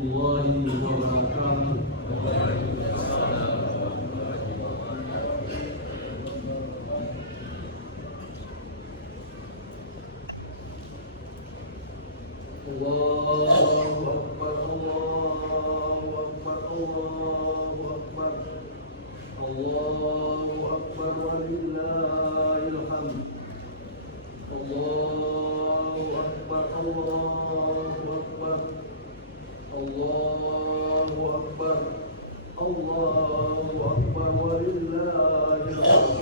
الله وبركاته. الله أكبر الله أكبر الله أكبر الله أكبر ولله الحمد. الله أكبر الله أكبر الله أكبر الله أكبر ولله الحمد.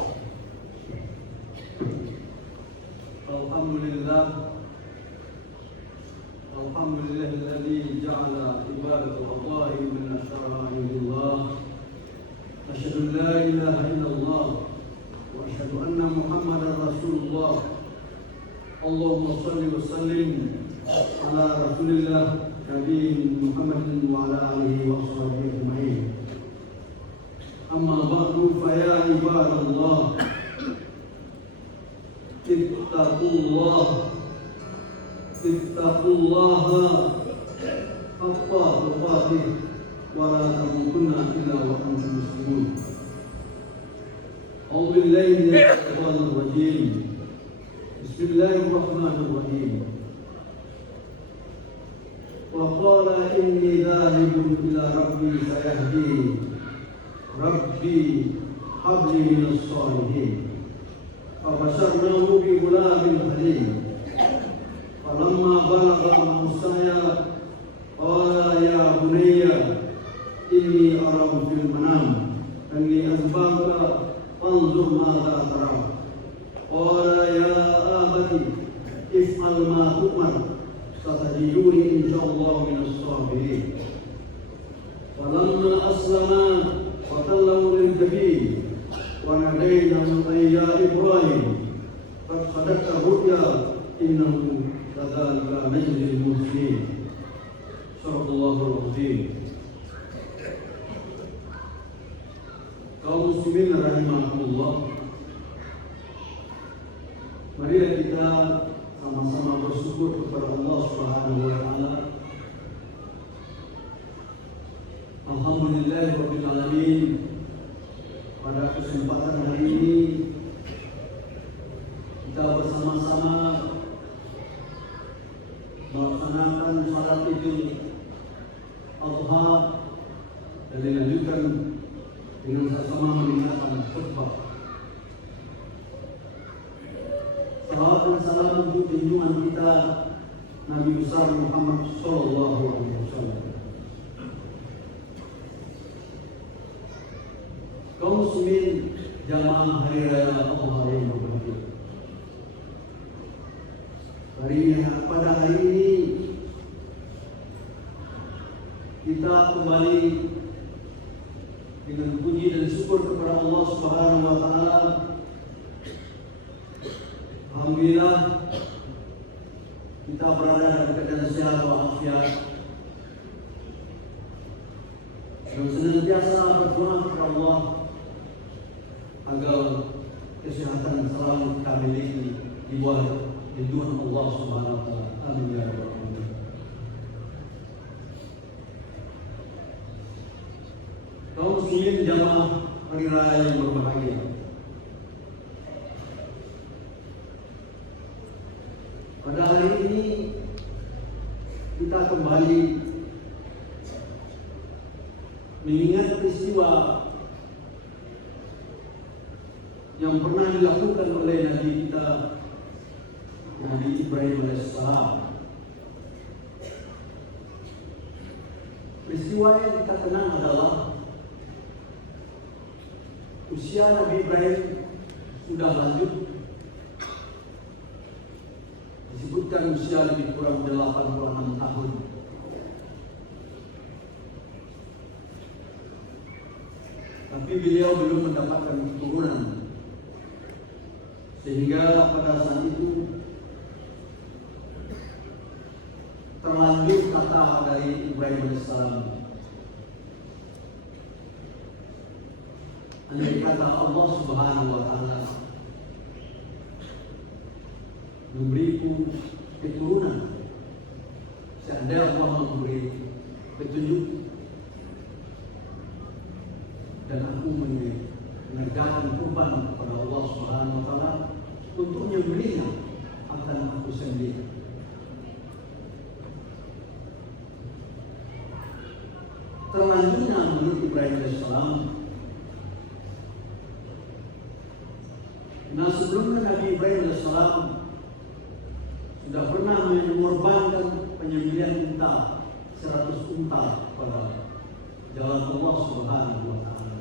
الحمد لله الحمد لله الذي جعل عبادة الله من شرائع الله. أشهد أن لا إله إلا الله وأشهد أن محمدا رسول الله. اللهم صل وسلم على رسول الله نبي محمد وعلى آله وصحبه أجمعين. أما بعد فيا عباد الله اتقوا الله حق تقاته ولا تموتن إلا وأنتم مسلمون. أعوذ بالله من الشيطان الرجيم. بسم الله الرحمن الرحيم. وقال إني ذاهب إلى ربي سيهدين ربي هب لي من الصالحين. فبشرناه بغلام حليم. فلما بلغ معه السعي قال يا بني إني أرى في المنام أني أذبحك فانظر ماذا ترى. قال يا أبت افعل ما تؤمر ستجدوني إن شاء الله من الصابرين. فلما أسلما وتله للجبين وناديناه أن يا إبراهيم قد صدقت الرؤيا إنه كذلك نجزي المحسنين. صدق الله العظيم. Kaum muslimin rahimahullah, marilah kita sama-sama bersyukur kepada Allah Subhanahu wa taala. Alhamdulillahirabbil alamin. Pada kesempatan hari ini kita bersama-sama melaksanakan salat Idul Adha dan dilanjutkan dengan sama-sama mendengarkan khutbah. Salawat dan salam untuk junjungan kita Nabi besar Muhammad sallallahu alaihi wasallam. Kaum muslimin jamaah hari raya Adha yang berbahagia. Pada hari ini kita kembali dengan puji dan syukur kepada Allah Subhanahu wa taala. Alhamdulillah kita berada dalam keadaan sehat walafiat dan senantiasa berdoa kepada Allah agar kesehatan selalu kita miliki di bawah lindungan Allah Subhanahu wa taala. Amin ya rabbal alamin. Kaum muslimin jamaah hari raya yang berbahagia. Pada hari ini kita kembali mengingat peristiwa yang pernah dilakukan oleh Nabi kita Nabi Ibrahim alaihissalam. Peristiwa yang kita kenal adalah usia Nabi Ibrahim sudah lanjut. Disebutkan usia lebih kurang 86 tahun. Tapi beliau belum mendapatkan keturunan. Sehingga pada saat itu terlanjur kata dari Ibrahim alaihissalam. Andai kata Allah Subhanahu wa taala memberiku keturunan, seandainya Allah memberi petunjuk, dan aku mengerjakan kurban kepada Allah Subhanahu wa taala untuk menyembelihnya akan aku sendiri. Terlanjurnya menurut Ibrahim alaihissalam, nah sebelumnya Nabi Ibrahim alaihissalam sudah pernah mengorbankan penyembelihan unta 100 unta pada jalan Allah Subhanahu wa taala.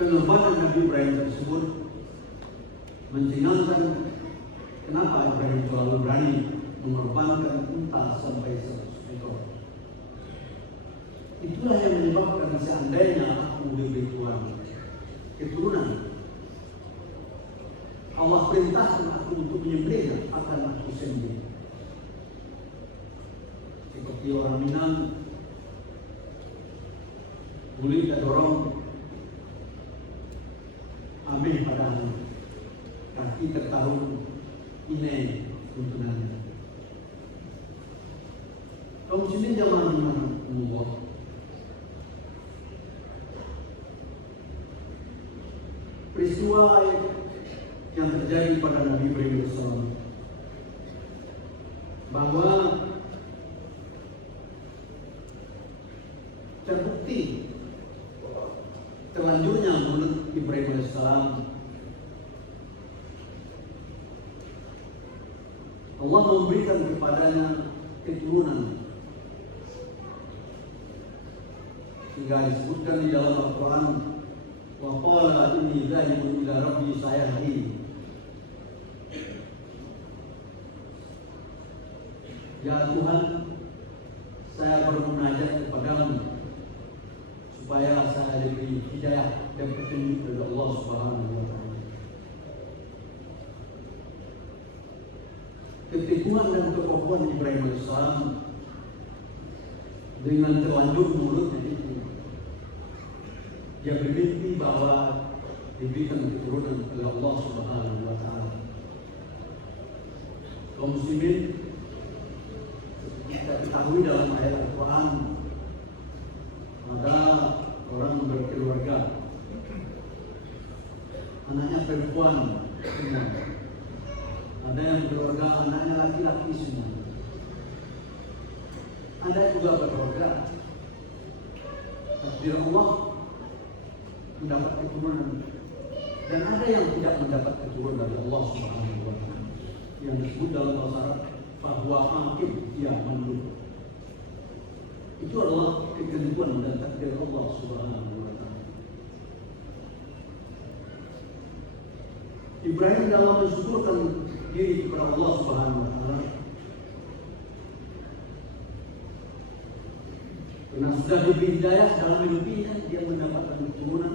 Pengorbanan Nabi Ibrahim tersebut menceritakan kenapa Ibrahim selalu berani mengorbankan unta sampai 100 ekor. Itulah yang menyebabkan seandainya aku diberi Tuhan keturunan, Allah perintahkan aku untuk menyembelihnya akan aku sendiri. Seperti orang Minang, boleh kita dorong ambil pada kaki tertaruh ini tuntunannya. Kaum muslimin jamaah Allah, peristiwa yang terjadi pada Nabi Ibrahim alaihissalam bahwa terbukti terlanjurnya mulut Ibrahim alaihissalam, Allah memberikan kepadanya keturunan, sehingga disebutkan di dalam Al-Quran, wa qala inni dhahibun ila rabbi sayahdin. Ya Tuhan, saya bermunajat kepadamu supaya saya diberi hidayah dan petunjuk dari Allah Subhanahu wa taala. Keteguhan dan kekokohan Ibrahim alaihissalam dengan terlanjur mulutnya itu, dia bermimpi bahwa diberikan keturunan oleh Allah Subhanahu wa taala. Kaum muslimin, kita ketahui dalam ayat Al-Quran ada orang berkeluarga, anaknya perempuan semua, ada yang berkeluarga anaknya laki-laki semua, ada juga berkeluarga takdir Allah mendapat keturunan, dan ada yang tidak mendapat keturunan dari Allah Subhanahu wa taala, yang disebut dalam bahasa Arab bahwa hakim dia mandul. Itu adalah ketentuan dan takdir Allah Subhanahu wa taala. Ibrahim dalam mensyukurkan diri kepada Allah Subhanahu wa taala karena sudah diberi hidayah dalam hidupnya, dia mendapatkan keturunan.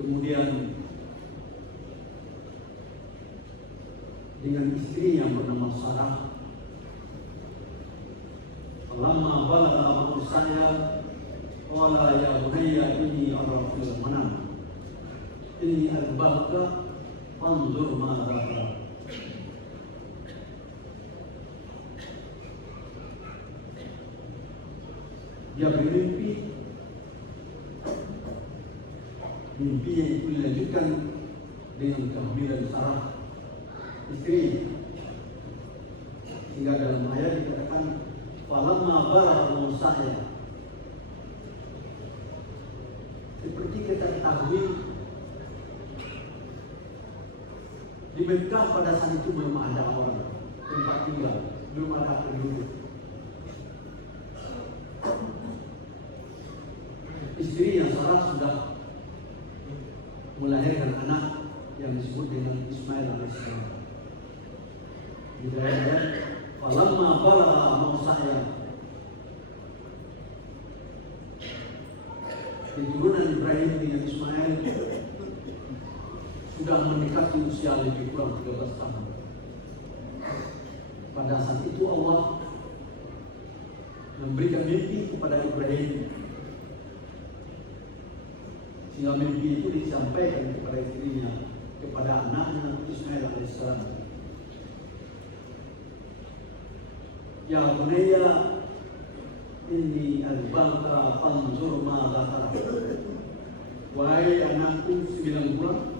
Kemudian dengan istri yang bernama Sarah, falamma balagha amru saya qala ya bunayya inni ara fil manam inni adbahka fanzur ma tara. Dia bermimpi, mimpi yang itu dilanjutkan dengan kehamilan Sarah istri, sehingga dalam ayat dikatakan falamma balagha amru saya. Seperti kita ketahui, di Mekah pada saat itu belum ada orang tempat tinggal, belum ada penduduk. Istri yang Sarah sudah melahirkan anak yang disebut dengan Ismail alaihissalam. Di dalam ayat falamma balagha amru saya, keturunan Ibrahim dengan Ismail sudah mendekati usia lebih kurang 13 tahun. Pada saat itu Allah memberikan mimpi kepada Ibrahim, Sehingga mimpi itu disampaikan kepada istrinya, kepada anaknya Ismail alaihissalam. Ya bunayya inni azbalka fanzur ma dhakara. Wahai anakku 9 bulan,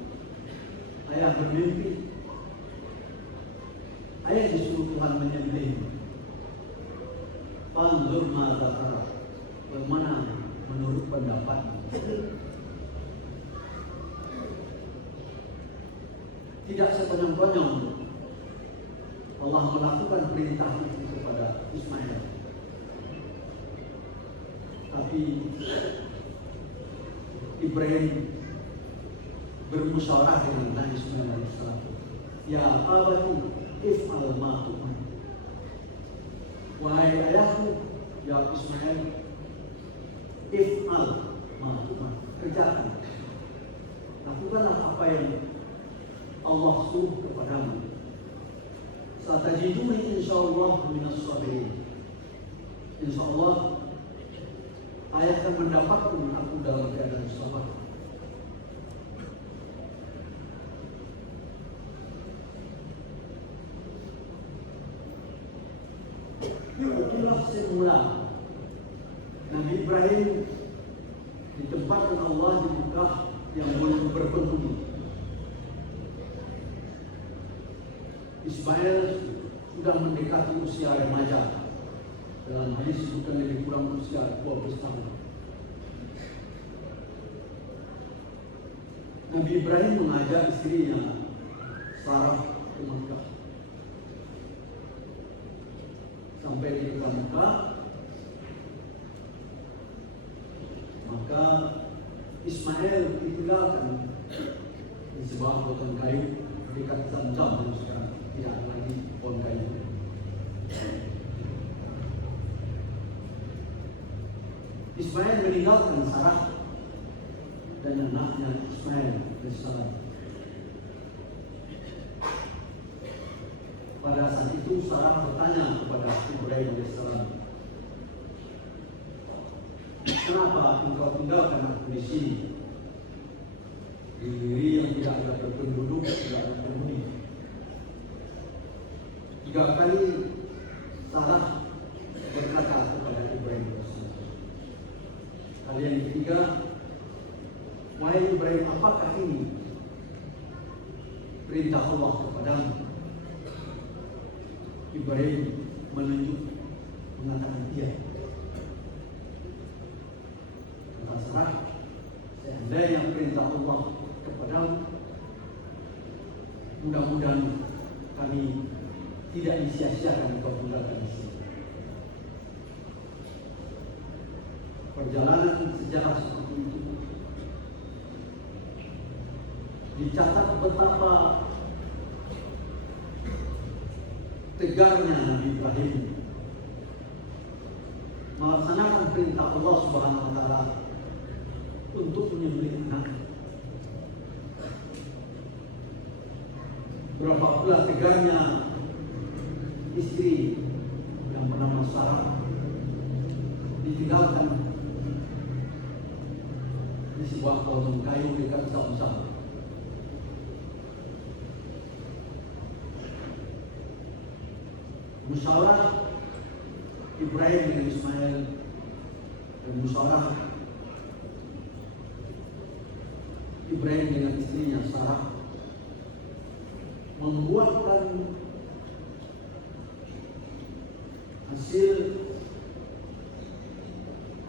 ayah bermimpi. Ayah disuruh Tuhan menyembelih. Fanzur ma dhakara. Bagaimana menurut pendapat? Tidak sekonyong-konyong Allah melakukan perintah itu kepada Ismail, tapi Ibrahim bermusyawarah dengan Nabi Ismail alaihissalam. Ya abati if'al ma tu'mar. Wahai ayahku, ya Ismail, if'al ma tu'mar, kerjakan, lakukanlah apa yang Allah suruh kepadamu. Satajiduni insyaallah minas sabirin. Insyaallah ayah akan mendapatkan aku dalam keadaan sabar. Itulah semula Nabi Ibrahim ditempatkan Allah di Mekah yang belum berpenghuni. Ismail sudah mendekati usia remaja. Dalam hadis disebutkan lebih kurang usia 12 tahun. Nabi Ibrahim mengajak istrinya Sarah ke Mekah. Sampai di kota Mekah, maka Ismail ditinggalkan di sebuah pohon kayu dekat Zamzam yang sekarang tidak ada lagi pohon kayu. Ismail meninggalkan Sarah dan anaknya Ismail alaihissalam. Pada saat itu Sarah bertanya kepada Ibrahim alaihissalam, kenapa engkau tinggalkan aku di sini? Di negeri yang tidak ada berpenduduk, tidak ada penghuni. 3 kali Sarah berkata kepada Ibrahim alaihissalam. Kali yang ketiga, wahai Ibrahim, apakah ini perintah Allah kepadamu? Ibrahim menunjuk, mengatakan iya. Kata Sarah, seandainya perintah Allah kepadamu, mudah-mudahan kami tidak disia-siakan kau tinggalkan di sini. Perjalanan sejarah seperti itu dicatat betapa tegarnya Nabi Ibrahim melaksanakan perintah Allah Subhanahu wa taala untuk menyembelih anak. Berapa pula tegarnya istri yang bernama Sarah ditinggalkan di sebuah pohon kayu dekat Zamzam. Musyawarah Ibrahim dengan Ismail dan musyawarah Ibrahim dengan istrinya Sarah membuatkan hasil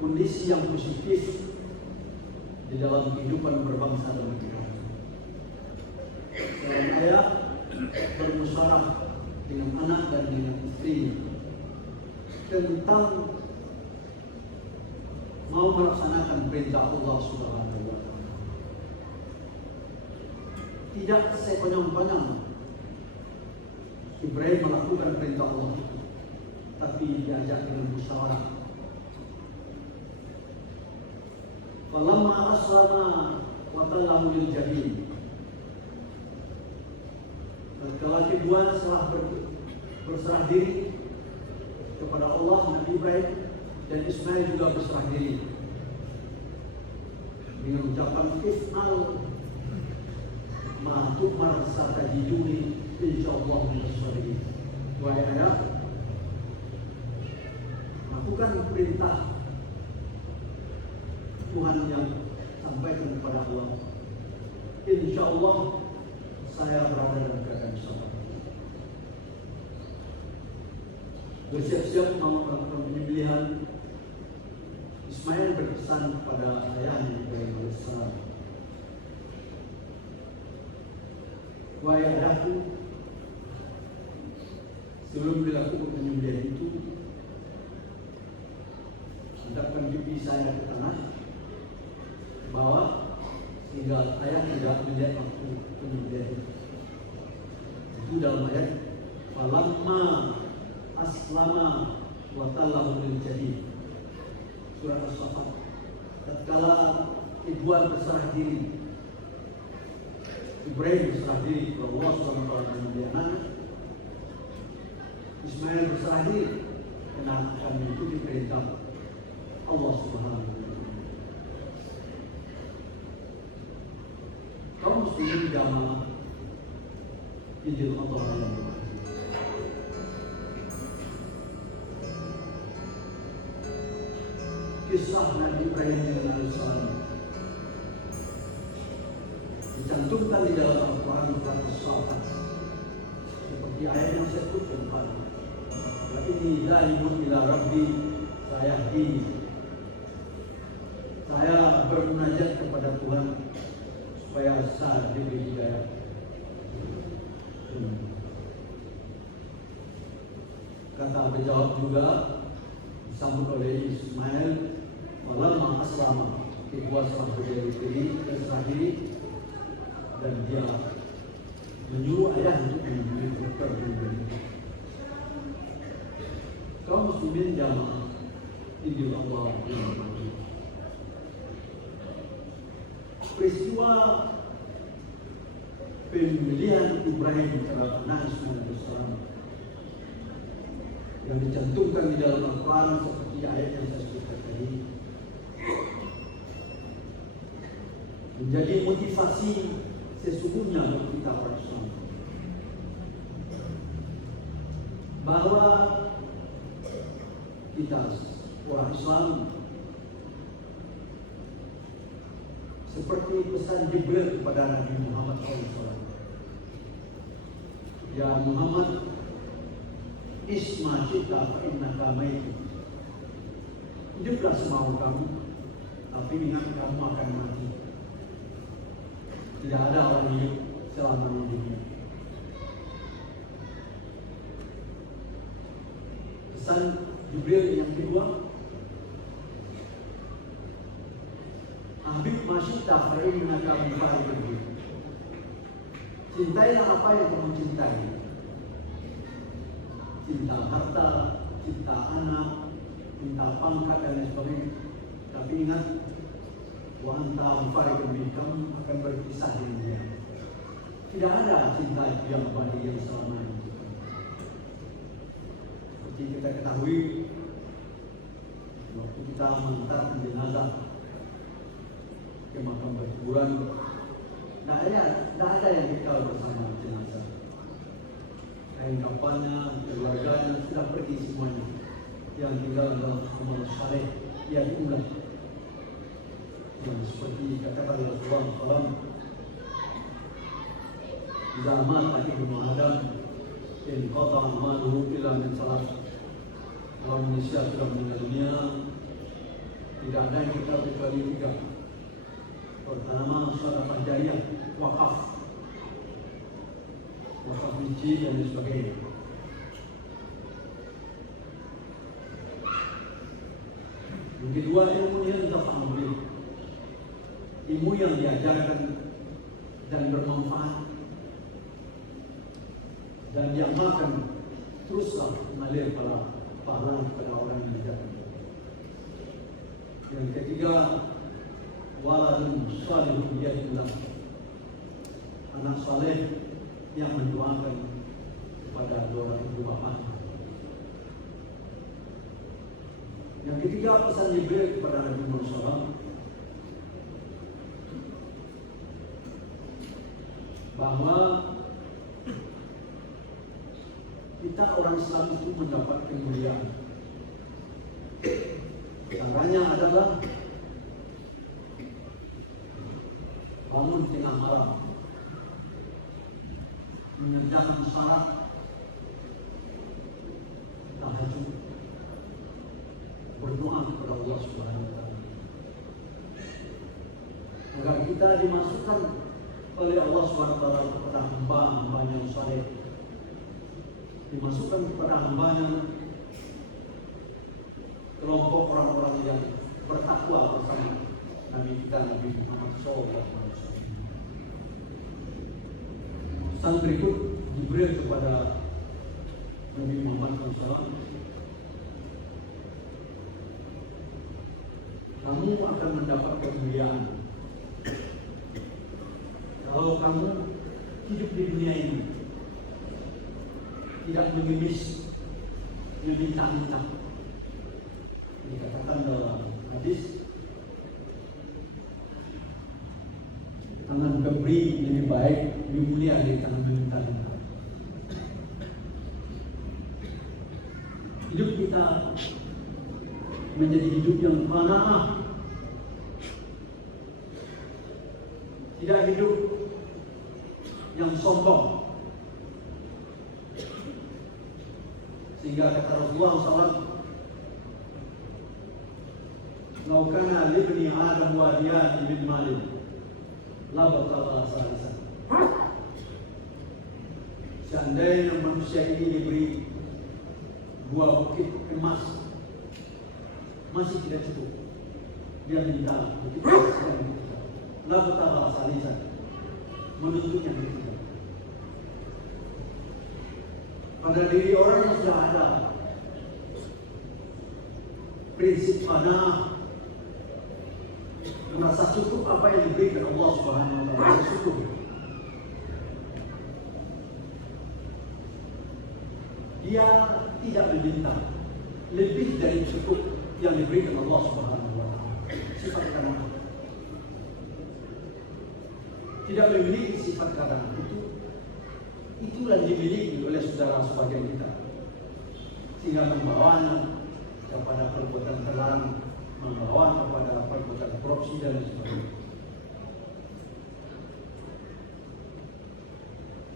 kondisi yang positif di dalam kehidupan berbangsa dan bernegara. Seorang ayah bermusyawarah dengan anak dan dengan istri tentang mau melaksanakan perintah Allah Subhanahu wa taala. Tidak sekonyong-konyong Ibrahim melakukan perintah Allah, tapi diajak dengan musyawarah. Falamma aslama wa tallahu lil jabin. Tatkala kedua setelah berserah diri kepada Allah, Nabi Ibrahim dan Ismail juga berserah diri. dengan ucapan ifnal ma tu'mar satajiduni insyaallah minas sholihin. Wahai ayah, lakukan perintah Tuhan yang sampaikan kepada Allah. Insyaallah saya berada dalam keadaan sabar. Bersiap-siap melakukan penyembelihan, Ismail berpesan kepada ayahnya Ibrahim alaihissalam, wahai ayahku, sebelum dilakukan penyembelihan itu, hendakkan pipi saya ke tanah bawah sehingga ayah tidak melihat waktu penyembelihan itu. Itu dalam ayat falamma aslama wa tallahu lil jahim, surah As-Saffat. Tatkala Ibrahim berserah diri, kepada Allah SWT dan anaknya, Ismail berserah diri karena akan mengikuti perintah Allah Subhanahu wa Ta'ala. Kaum muslimin jamaah Idul Adha yang berbahagia, kisah Nabi Ibrahim alaihissalam dicantumkan di dalam Al-Quran surat As-Saffat seperti ayat yang saya sebutkan tadi. La inni dhaibun ila rabbi sayahdini. Saya bermunajat kepada Tuhan supaya saya diberi hidayah. Kata berjawab juga disambut oleh Ismail, walamma aslama, Ikhwan serah diri dan dia menyuruh ayah untuk membeli terlebih. Kaum muslimin jamaah Idul Adha yang berbahagia, peristiwa pemilihan Ibrahim terhadap anak Ismail alaihissalam yang dicantumkan di dalam Al-Quran seperti ayat yang saya sebutkan tadi menjadi motivasi sesungguhnya bagi kita orang Islam bahwa kita orang Islam seperti pesan Jibril kepada Nabi Muhammad SAW, ya Muhammad, isma cita fa innaka maitun. Hiduplah semau kamu, tapi ingat kamu akan mati. Tidak ada orang hidup selama di dunia. Pesan Jibril yang kedua, Habib masyita fa innaka mufarridun. Cintailah apa yang kamu cintai. Cinta harta, cinta anak, cinta pangkat dan lain sebagainya. Tapi ingat, wa anta mufarridun, kamu akan berpisah dengan dia. Tidak ada cinta yang abadi yang selamanya. Seperti kita ketahui, waktu kita mengantarkan jenazah ke makam berkuburan, tidak ada yang kekal bersama jenazah. Kain kafannya, keluarganya sudah pergi semuanya. Yang tinggal adalah amal saleh yang diulang. Yang seperti kata Rasulullah SAW, zaman Ibnu Adam in qata amaluhu illa min salat. Kalau manusia sudah meninggal dunia, tidak ada yang kekal kecuali tiga. Pertama, sedekah jariyah, wakaf masjid dan sebagainya. Yang kedua, ilmu yang tafa'ul, ilmu yang diajarkan dan bermanfaat dan yang akan teruslah mengalir pada pahala kepada orang yang diajarkan. Yang ketiga, waladun salihun yadullah, anak saleh yang mendoakan kepada dua orang ibu bapa. Yang ketiga, pesan Jibril kepada Nabi Muhammad SAW, bahwa kita orang Islam itu mendapat kemuliaan. Caranya adalah bangun tengah malam, mengerjakan salat, tahajud, berdoa kepada Allah Subhanahu wa Ta'ala, agar kita dimasukkan oleh Allah Subhanahu wa Ta'ala kepada hamba-hambanya yang saleh, dimasukkan kepada hambanya kelompok orang-orang yang bertakwa bersama Nabi kita Nabi Muhammad SAW. Pesan berikut diberi kepada Nabi Muhammad SAW, kamu akan mendapat kemuliaan kalau kamu hidup di dunia ini tidak mengemis, meminta-minta. Dikatakan dalam hadis, tangan memberi lebih baik, lebih mulia dari tangan meminta-minta. Hidup kita menjadi hidup yang qanaah, tidak hidup yang sombong. Sehingga kata Rasulullah SAW, "Lau kana libni Adam wadiyan min malin, la batala salisan." Seandainya manusia ini diberi 2 bukit emas, masih tidak cukup. Dia minta bukit emas yang ketiga. La batala salisan, menuntut yang ketiga. Pada diri orang yang sudah ada prinsip qanaah, merasa cukup apa yang diberikan Allah Subhanahu wa Ta'ala, cukup. Dia tidak meminta lebih dari cukup yang diberikan Allah Subhanahu wa Ta'ala. Sifat qanaah. Tidak memiliki sifat qanaah itulah dimiliki oleh saudara sebagian kita, sehingga membawanya kepada perbuatan terlarang, membawa kepada perbuatan korupsi dan sebagainya.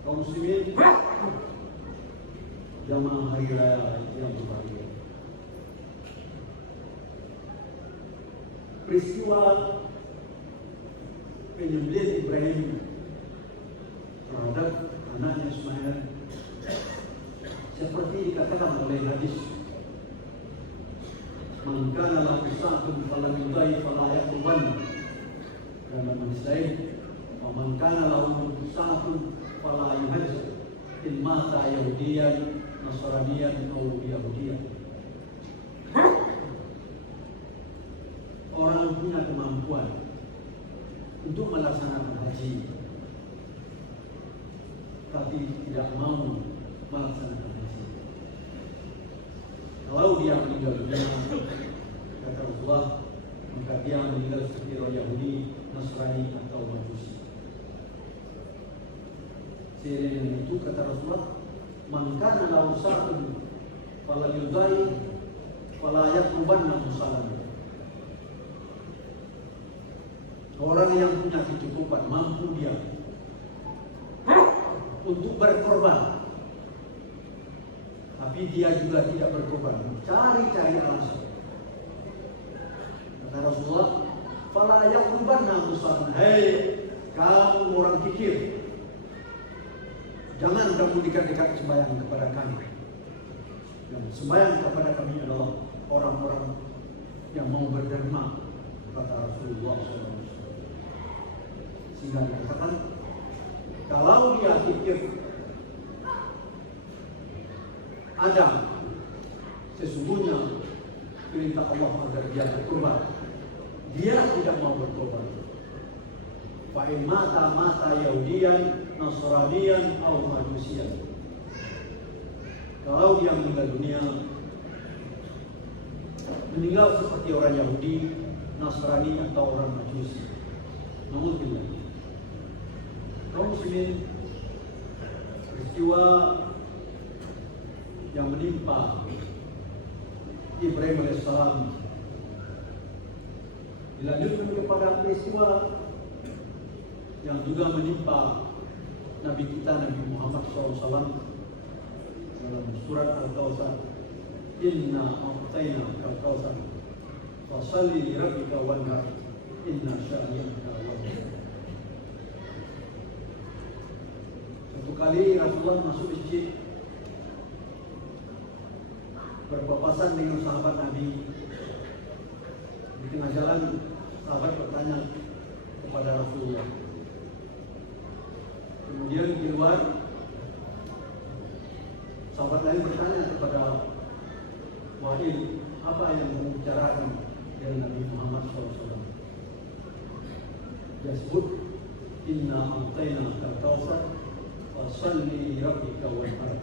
Kaum muslimin jamaah hari raya yang berbahagia, peristiwa penyembelihan Ibrahim terhadap anaknya Ismail seperti dikatakan oleh hadis, "Man kana lahu sa'atun falam yudai fala yaqban." Dan hadis lain, "Wa man kana lahu sa'atun fala yuhajj in mata yahudiyan nasraniyan aw yahudiyan." Orang punya kemampuan untuk melaksanakan haji, tapi tidak mau melaksanakan haji. Kalau dia meninggal dunia, kata Rasulullah, maka dia meninggal seperti orang Yahudi, Nasrani atau Majusi. Seiring dengan itu kata Rasulullah, "Man kana lahu sa'atun fala yudai fala yaqrubanna musallam." Orang yang punya kecukupan, mampu dia untuk berkorban, tapi dia juga tidak berkorban, cari-cari alasan. Kata Rasulullah, "Fala yaqrubanna musallam." Hei kamu orang kikir, jangan kamu dekat-dekat sembahyang kepada kami. Yang sembahyang kepada kami adalah orang-orang yang mau berderma, kata Rasulullah SAW. Sehingga dikatakan, kalau dia pikir ada sesungguhnya perintah Allah agar dia berkorban, dia tidak mau berkorban. Fa'in mata Yahudiyan, Nasraniyan, atau Majusiyan. Kalau dia meninggal dunia, meninggal seperti orang Yahudi, Nasrani atau orang Majusi. Namun bila kaum muslimin peristiwa yang menimpa Ibrahim alaihissalam dilanjutkan kepada peristiwa yang juga menimpa Nabi kita Nabi Muhammad SAW dalam surat Al-Kautsar, Inna a'tainaka al-kautsar fasalli li rabbika wanhar inna syani'aka wal-abtar. Satu kali Rasulullah masuk masjid berpapasan dengan sahabat Nabi. Di tengah jalan sahabat bertanya kepada Rasulullah. Kemudian keluar sahabat lain bertanya kepada Wahid, apa yang membicarakan dengan Nabi Muhammad SAW? Dia sebut, Inna a'tainaka al-kautsar fasalli li rabbika wanhar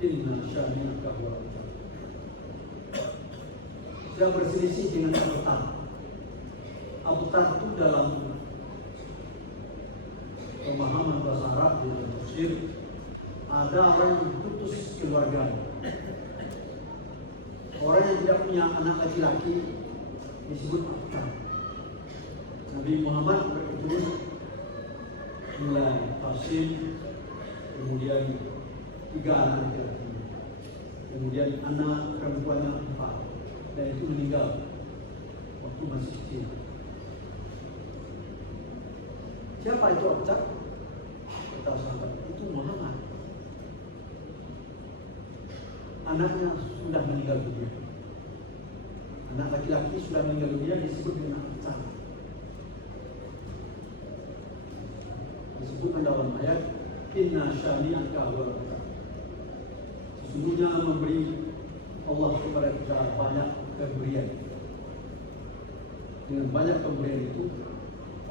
inna syani'aka wal-abtar. Saya berselisih dengan Abtar. Abtar itu dalam pemahaman bahasa Arab di tafsir, ada orang yang putus keluarga, orang yang tidak punya anak laki-laki disebut Abtar. Nabi Muhammad berutus mulai Qasim, kemudian 3 anak laki-laki, kemudian anak perempuannya 4, dan itu meninggal waktu masih kecil. Siapa itu Abtar? Kata sahabat, itu Muhammad. Anaknya sudah meninggal dunia. Anak laki-laki sudah meninggal dunia disebut dengan Abtar. Disebutkan dalam ayat, Inna syani'aka wal-abtar. Sesungguhnya memberi Allah kepada kita banyak pemberian. Dengan banyak pemberian itu,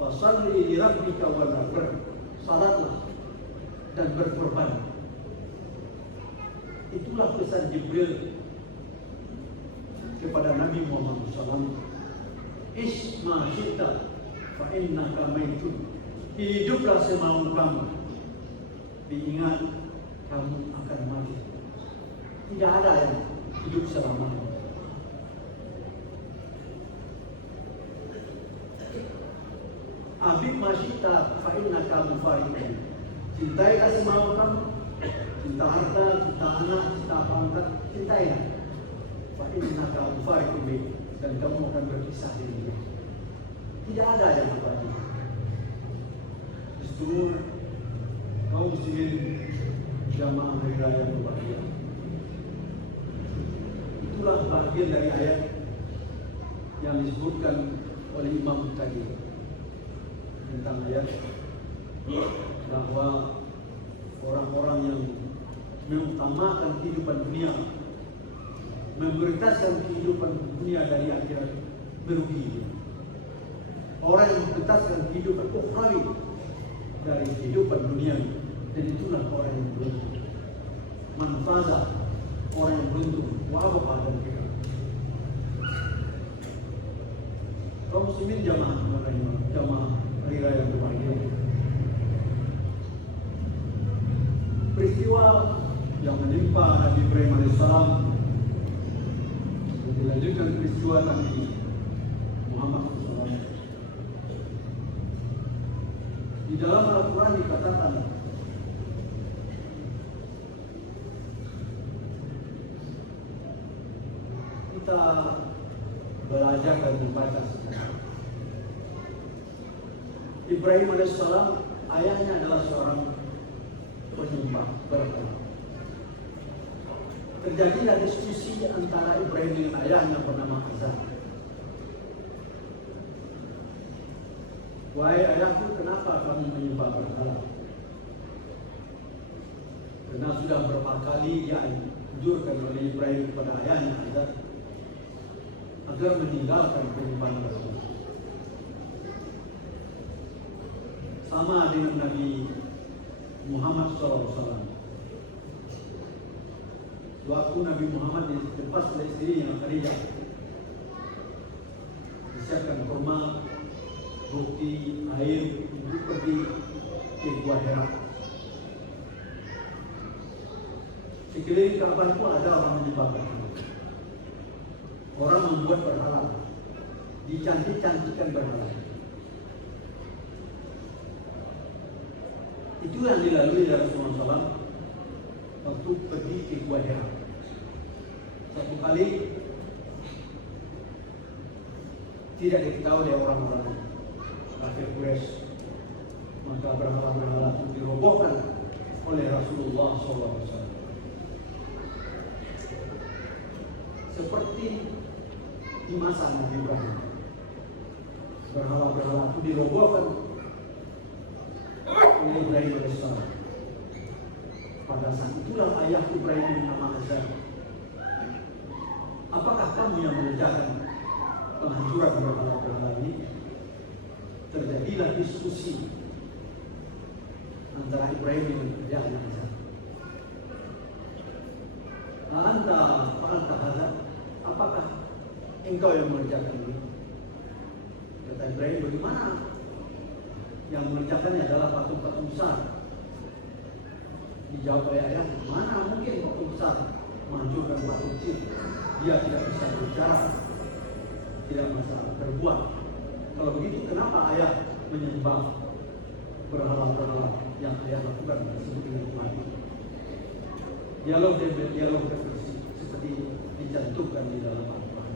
fasalli li rabbika wanhar, salatlah dan berkorban. Itulah pesan Jibril kepada Nabi Muhammad SAW. Isma syi'ta fa innaka maitun. Hiduplah semau kamu, diingat kamu akan mati. Tidak ada yang hidup selamanya. Abid masyita fa innaka mufariqun. Cintailah semau kamu, cinta harta, cinta anak, cinta pangkat, cintailah. Fa innaka mufariqun, dan kamu akan berpisah dengan dia. Tidak ada yang abadi. Justru kaum muslimin jamaah hari raya berbahagia. Itulah bagian dari ayat yang disebutkan oleh Imam tadi tentang ayat bahwa orang-orang yang mengutamakan kehidupan dunia, memprioritaskan kehidupan dunia dari akhirat, merugi. Orang yang memprioritaskan kehidupan ukhrawi dari kehidupan dunia, dan itulah orang yang beruntung. Manfaat orang yang beruntung, wabah dan kita. Kaum muslimin jamaah hari raya berbahagia. Peristiwa yang menimpa Nabi Ibrahim alaihissalam dilanjutkan peristiwa Nabi Muhammad SAW. Di dalam Al-Quran dikatakan, kita belajar dan membaca sekarang. Ibrahim alaihissalam ayahnya adalah seorang penyembah berhala. Terjadilah diskusi antara Ibrahim dengan ayahnya bernama Azar. Wahai ayahku, kenapa kamu menyembah berhala? Karena sudah berapa kali dia anjurkan oleh Ibrahim kepada ayahnya Azar agar meninggalkan penyembahan berhala. Sama dengan Nabi Muhammad SAW. Waktu Nabi Muhammad dilepas oleh istrinya Khadijah, disiapkan kurma, roti, air untuk pergi ke Gua Hira. Sekeliling Ka'bah itu ada orang menyembah berhala. Orang membuat berhala, dicantik-cantikkan berhala. Itu yang dilalui Rasulullah SAW waktu pergi ke Gua Hira. Satu kali tidak diketahui oleh orang-orang kafir Quraisy, maka berhala-berhala itu dirobohkan oleh Rasulullah SAW. Seperti di masa Nabi Ibrahim, berhala-berhala itu dirobohkan oleh Ibrahim alaihissalam. Pada saat itulah ayah Ibrahim bernama Azar. Apakah kamu yang mengerjakan penghancuran berhala-berhala ini? Terjadilah diskusi antara Ibrahim dengan ayahnya Azar. Anta Hazar, apakah engkau yang mengerjakan ini? Kata Ibrahim, bagaimana? Yang mengerjakannya adalah patung-patung besar. Dijawab oleh ayah, mana mungkin patung besar menghancurkan patung kecil? Dia tidak bisa berbicara, tidak bisa berbuat. Kalau begitu, kenapa ayah menyembah berhala-berhala yang ayah lakukan disebut dengan Tuhan? Dialog refleksi seperti dicantumkan di dalam Al-Quran.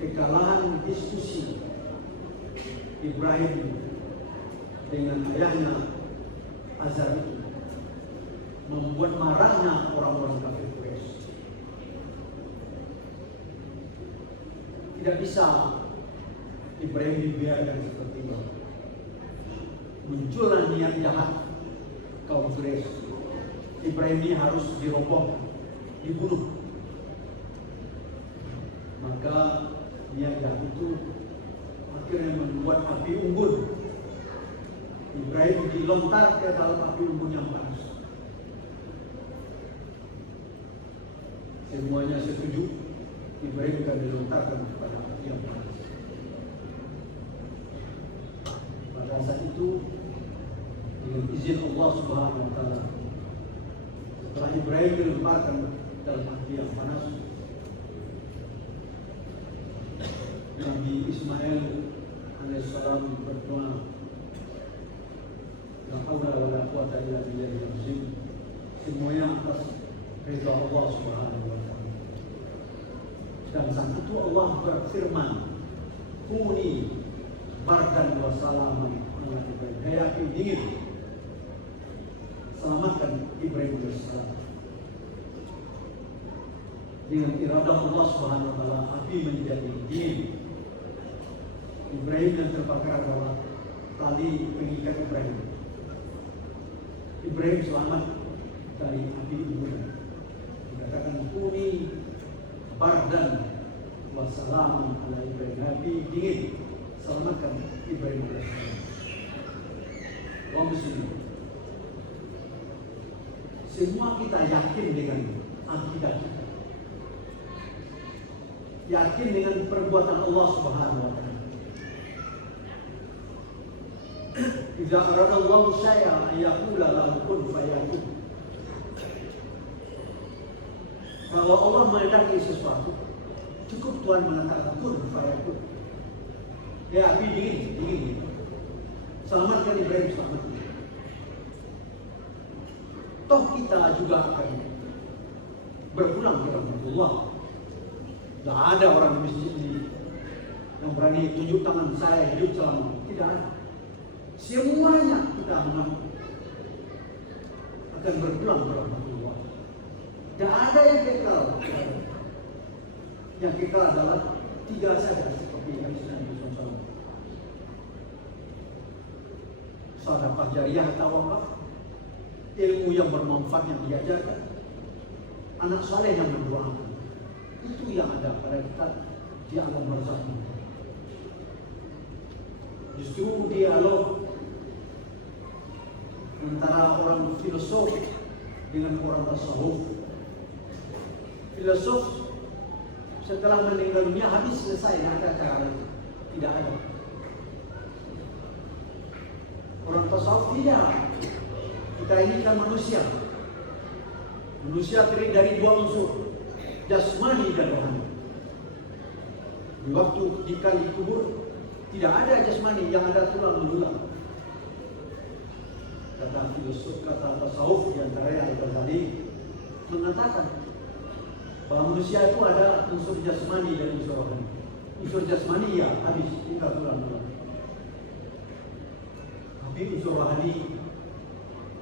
Kekalahan diskusi Ibrahim dengan ayahnya Azar itu membuat marahnya orang-orang kafir Quraisy. Tidak bisa Ibrahim dibiarkan seperti itu. Muncullah niat jahat kaum Quraisy. Ibrahim ini harus dirobohkan, dibunuh. Maka niat jahat itu akhirnya membuat api unggun. Ibrahim dilontar ke dalam api unggun yang panas. Semuanya setuju, Ibrahim akan dilontarkan kepada api yang panas. Pada saat itu, dengan izin Allah Subhanahu wa Ta'ala, setelah Ibrahim dilemparkan dalam api yang panas, Nabi Ismail alaihissalam berdoa, la haula wala quwwata illa billahil azim. Semuanya atas ridha Allah Subhanahu wa Ta'ala. Dan saat itu Allah berfirman, kuni bardan wa salaman ala Ibrahim. Hai api dingin, selamatkan Ibrahim alaihissalam. Dengan iradah Allah Subhanahu wa Ta'ala, api menjadi dingin. Ibrahim yang terbakar adalah tali pengikat Ibrahim. Ibrahim selamat dari api unggun. Dikatakan kuni bardan wa salaman ala Ibrahim. Api dingin, selamatkan Ibrahim alaihissalam. Kaum muslimin, semua kita yakin dengan akidah kita, yakin dengan perbuatan Allah Subhanahu wa Ta'ala. Idza aradallahu syai'an an yaqula lahu kun fayakun. Kalau Allah menghendaki sesuatu, cukup Tuhan mengatakan kun fayakun. Ya, api dingin. Selamatkan Ibrahim, selamatkan. Toh kita juga akan berpulang ke rahmatullah. Tidak ada orang di masjid ini yang berani tunjuk tangan saya hidup selama. Tidak ada. Semuanya kita mengaku akan berpulang ke rahmatullah. Tidak ada yang kekal. Yang kekal adalah tiga saja, seperti yang sudah disebutkan. Sedekah jariyah atau wakaf, ilmu yang bermanfaat yang diajarkan, anak saleh yang mendoakan. Itu yang ada pada kita di alam barzakh. Justru dialog antara orang filosof dengan orang tasawuf. Filosof setelah meninggal dunia habis, selesai, tidak ada cara itu. Tidak ada. Orang tasawuf tidak. Kita ini kan manusia. Manusia terdiri dari dua unsur, jasmani dan rohani. Di waktu ketika dikubur, tidak ada jasmani, yang ada tulang belulang. Kata filosof, kata tasawuf di antaranya Al-Ghazali mengatakan bahwa manusia itu ada unsur jasmani dan unsur rohani. Unsur jasmani ya habis, tinggal tulang belulang. Tapi unsur rohani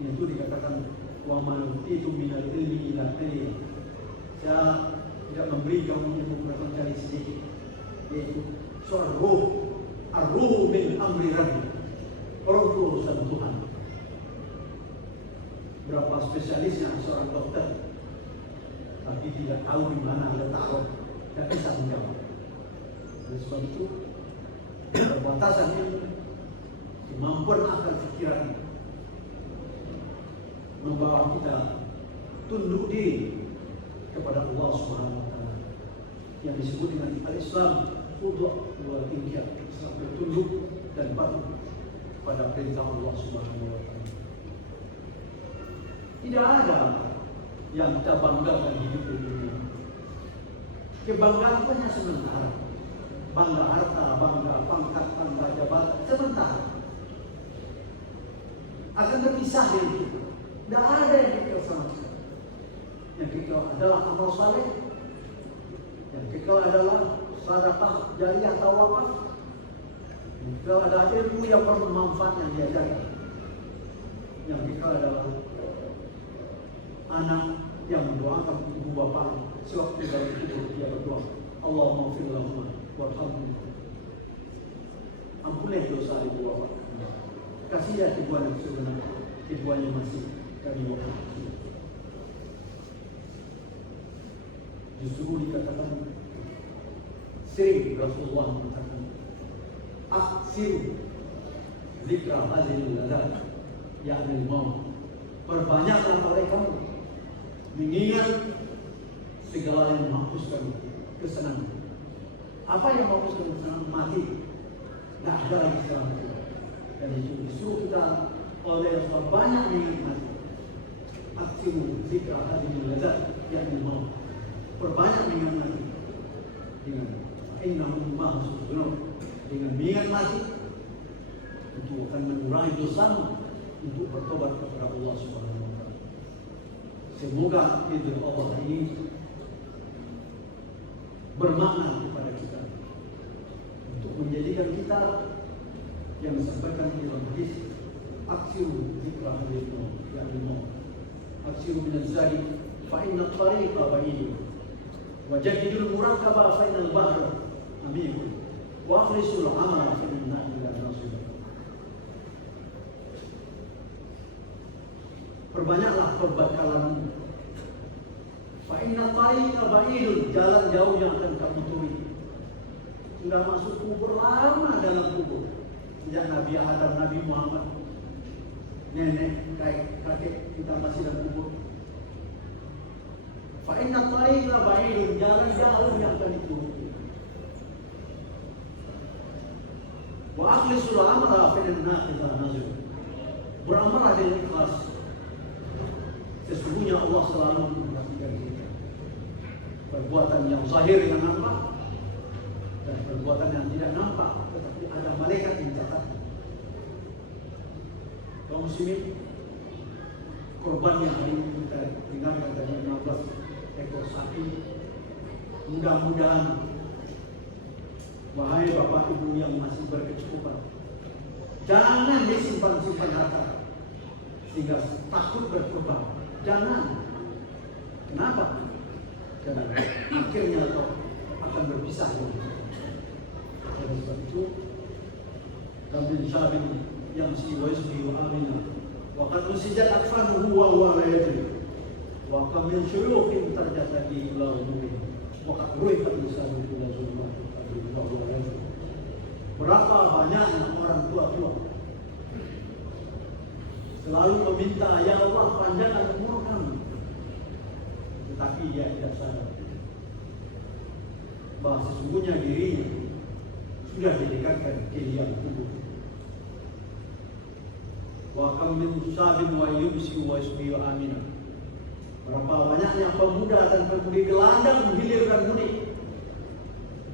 itu dikatakan wa man itu minal ilmi ila qalil. Saya tidak memberi kamu ilmu kecuali sedikit, yaitu soal ruh. Ar-ruh min amri rabbi. Roh itu urusan Tuhan. Berapa spesialisnya seorang dokter, tapi tidak tahu di mana letak roh, tidak bisa menjawab. Oleh sebab itu, keterbatasan ilmu, kemampuan akal pikiran membawa kita tunduk diri kepada Allah Subhanahu wa taala yang disebut dengan al-Islam, khudu' wa inqiyad, tunduk dan patuh pada perintah Allah Subhanahu wa taala. Tidak ada yang kita banggakan hidup di dunia. Kebanggaan hanya sementara. Bangga harta, bangga pangkat, bangga jabatan sementara. Akan terpisah dengan kita. Tidak ada yang kekal sama sekali. Yang kekal adalah amal saleh. Yang kekal adalah sedekah jariyah atau wakaf. Yang kekal adalah ilmu yang bermanfaat yang diajarkan. Yang kekal adalah anak yang mendoakan ibu bapa sewaktu dalam kubur dia berdoa, Allahumma fir lahum warhamhum. Ampunilah dosa ibu bapa. Kasihan keduanya sebenarnya, keduanya masih kami waktu. Justru dikatakan sering Rasulullah mengatakan aksir zikra hazil ladat ya'nil maut. Perbanyaklah oleh kamu mengingat segala yang menghapuskan kesenangan. Apa yang menghapuskan kesenangan? Mati. Tidak ada lagi setelah mati. Dan itu disuruh kita oleh Rasul banyak mengingat mati. Aksimu zikra hadil lazat yang mau perbanyak mengingat mati. Dengan innahu mahsus dzunub, dengan mengingat mati itu akan mengurangi dosamu untuk bertobat kepada Allah Subhanahu wa taala. Semoga hidup Allah ini bermakna kepada kita untuk menjadikan kita yang disampaikan di dalam hadis aksiru zikra hadil maut ya maut aksiru min az-zadi fa inna at-tariqa ba'id wa jaddidul muraqaba fa inna al-bahra amik wa akhlisul amala fa inna ila nasib. Perbanyaklah perbekalanmu. Fa inna tariqa ba'idun, jalan jauh yang akan kamu tuju. Sudah masuk kubur lama dalam kubur. Sejak Nabi Adam, Nabi Muhammad, nenek, kakek kita masih dalam kubur. Fa inna tariqa ba'idun, jalan jauh yang akan dituju. Wa akhlisul amala fa inna ila nasib. Beramallah dengan ikhlas. Sesungguhnya Allah selalu memperhatikan kita. Perbuatan yang zahir yang nampak dan perbuatan yang tidak nampak, tetapi ada malaikat yang mencatat. Kaum muslimin, korban yang hari ini kita dengarkan dari 15 ekor sapi. Mudah-mudahan, wahai bapak ibu yang masih berkecukupan, jangan disimpan-simpan harta sehingga takut berkorban. Jangan. Kenapa? Karena akhirnya kau akan berpisah. Oleh sebab itu, kami syabin yang siwa isbi wa amina wa qad usijat akfanuhu wa huwa la yadri wa kam min syuyukhin tarjata bi ila umuri wa qad ruhiqat lisanu ila zulmat wa huwa la yadri. Berapa banyaknya orang tua-tua selalu meminta, ya Allah panjangkan umur kami, tetapi dia tidak sadar bahwa sesungguhnya dirinya sudah didekatkan ke liang kubur. Wa kam min musabin wa yumsi wa yusbihu amina. Berapa banyaknya pemuda dan pemudi gelandang menghilir dan mudik.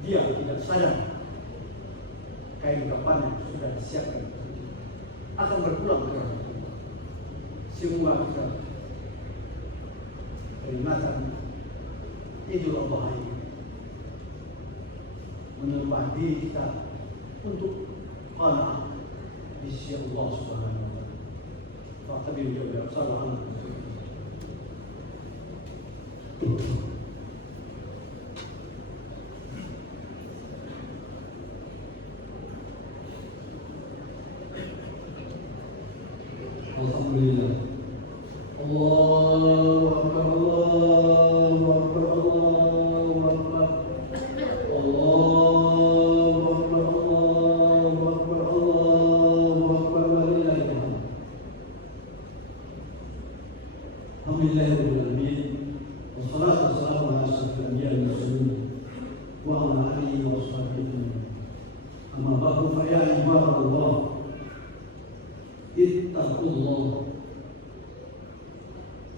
Dia tidak sadar kain kafannya sudah disiapkan akan berpulang ke rumah. Semua kita peringatan Idul Adha ini menyembah diri kita untuk qanaah di sisi Allah Subhanahu wa taala. Faqabil jawab sallallahu alaihi wasallam. Alhamdulillah. Allahu Akbar, Allahu Akbar, Allahu Akbar. Allahu Akbar, Allahu Akbar, Allahu Akbar, walillahil hamd. Alhamdulillahirabbil alamin. Wassalatu wassalamu ala asyrafil anbiya'i wal mursalin wa ala alihi wa sahbihi. Amma ba'du fa ya ibadallah.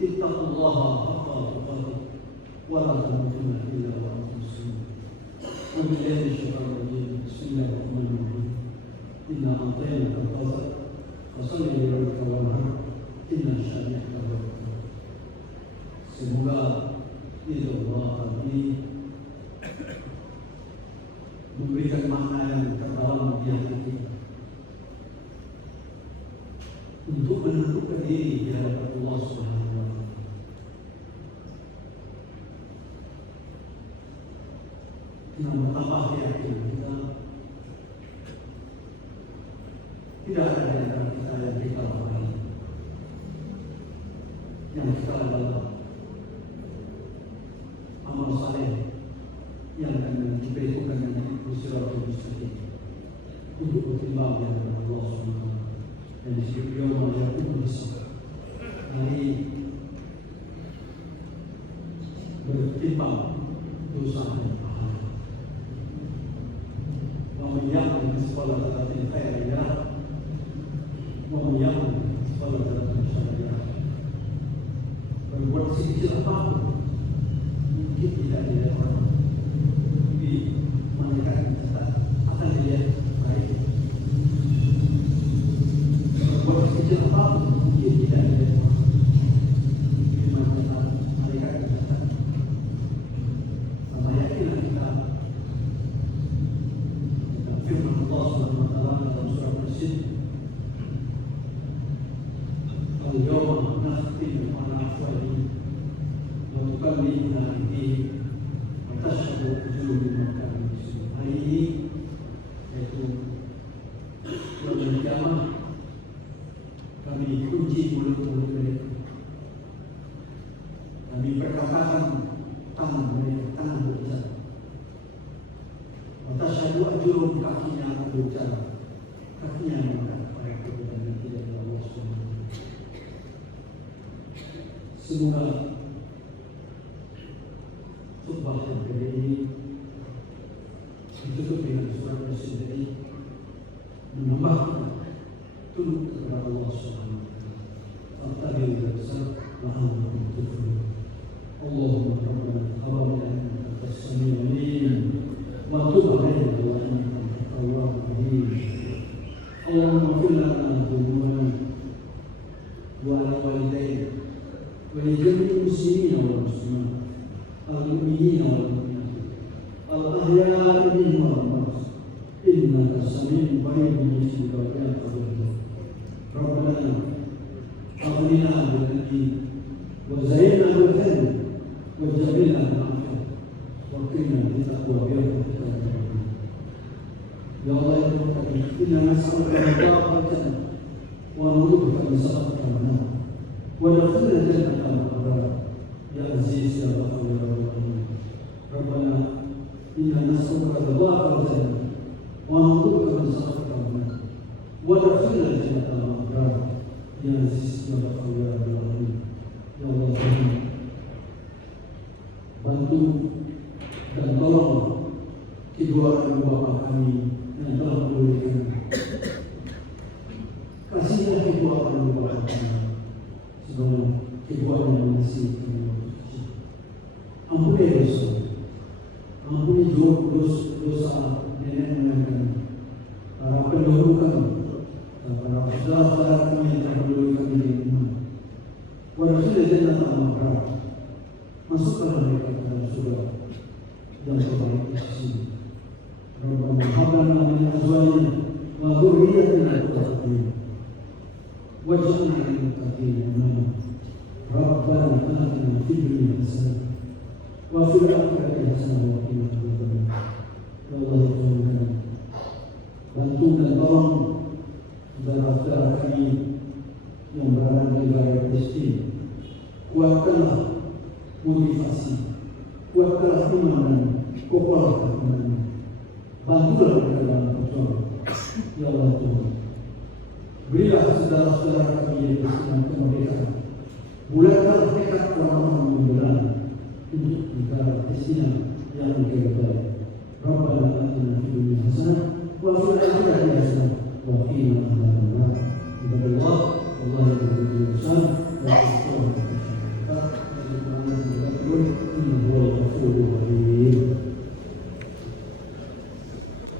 Ittaqullaha haqqa tuqatih wa la tamutunna illa wa antum muslimun. Wa billahi syaitanir rajim. Bismillahirrahmanirrahim. Inna a'tainaka al-kautsar fasholli li rabbika wanhar. Inna syani'aka huwal abtar. Semoga Idul Adha ini memberikan makna yang terdalam di hati kita untuk menundukkan diri di hadapan Allah Subhanahu wa taala. Kita bertambah yakin kita tidak ada di antara kita yang kita lakukan. Yang kita adalah amal saleh yang akan diperhitungkan dengan siratul mustaqim untuk bertimbang di hadapan Allah Subhanahu wa taala. Dan di sini beliau mengajarkan besar hari bertimbang dosa dan pahala. Memenyaman sekolah teratin khairiyah, memenyaman sekolah teratin syariah. Berbuat sedikit apapun mungkin tidak dilihat orang, tapi mereka akan dilihat baik. Berbuat sedikit apapun mungkin tidak dilihat orang, tapi mereka berkata, sama yakinlah kita firman Allah Subhanahu wa taala dalam surah Al-Jin, al-yawma nakhtimu ala afwahihim wa tukallimuna aydihim wa tashhadu arjuluhum bima kanu yaksibun. Hari ini yaitu yaumul qiyamah, kami kunci mulut-mulut mereka, kami perkatakan tangan mereka, tangan berbicara. Tasyhadu arjuluhum, kakinya berbicara, kakinya mengatakan pada perbuatan yang tidak Allah Subhanahu wa taala. Semoga khutbah yang kali ini ditutup dengan surat Yasin tadi, menambah tunduk kepada Allah Subhanahu wa taala. Fattabi'u besar wa antum tuflihun. Allahumma rabbana taqabbal minna innaka as-sami'ul 'alim wa tub 'alaina wa anta at-tawwabur rahim. Allahumma ighfir lana dhunubana wa li walidayna wa li jami'il muslimina wal muslimat al-mu'minina wal mu'minat al-ahya'i minhum wal amwat innaka sami'un qaribun mujibud da'wat. Rabbana aghnina bil ilmi wa zayyinna bil ilmi wa ja'alna ma'afiyah wa qina bittaqwa bi rahmatika ya rabbana. Ya Allah ya Rabb, inna nas'aluka ridha'al jannah wa na'udzu min sakhatika an-nar wa adkhilna jannata al-abrar ya aziz ya ghafur ya rabbana. Rabbana inna nas'aluka ridha'al jannah wa na'udzu min sakhatika an-nar wa adkhilna jannata al-abrar ya aziz ya ghafur ya rabbana. Ya Allah, bantu dan tolong kedua orang bapa kami yang telah memberikan. Kasihlah kedua orang keduanya mengasihi kami. Ampuni dosa, ampuni dosa nenek moyang kami, para pendahulu kami, para saudara-saudara kami yang terdahulu kami di iman. Warahmatullahi wabarakatuh. Masukkanlah mereka ke dalam surga dan kebaik sisi. Rabbana hab lana min azwajina wa dhurriyyatina qurrata a'yun waj'alna lil muttaqina imama. Rabbana atina fid dunya hasanah wa fil akhirati hasanah wa qina adzabannar. Ya Allah, ya Tuhan, bantu dan tolong saudara-saudara kami yang berada di negara Palestina. Kuatkanlah motivasi, kuatkanlah iman dan kokohkan iman. Bantulah mereka dalam perjuangan. Ya Allah Tuhan, berilah saudara-saudara kami yang bersenang kemerdekaan. Bulatkanlah tekad orang-orang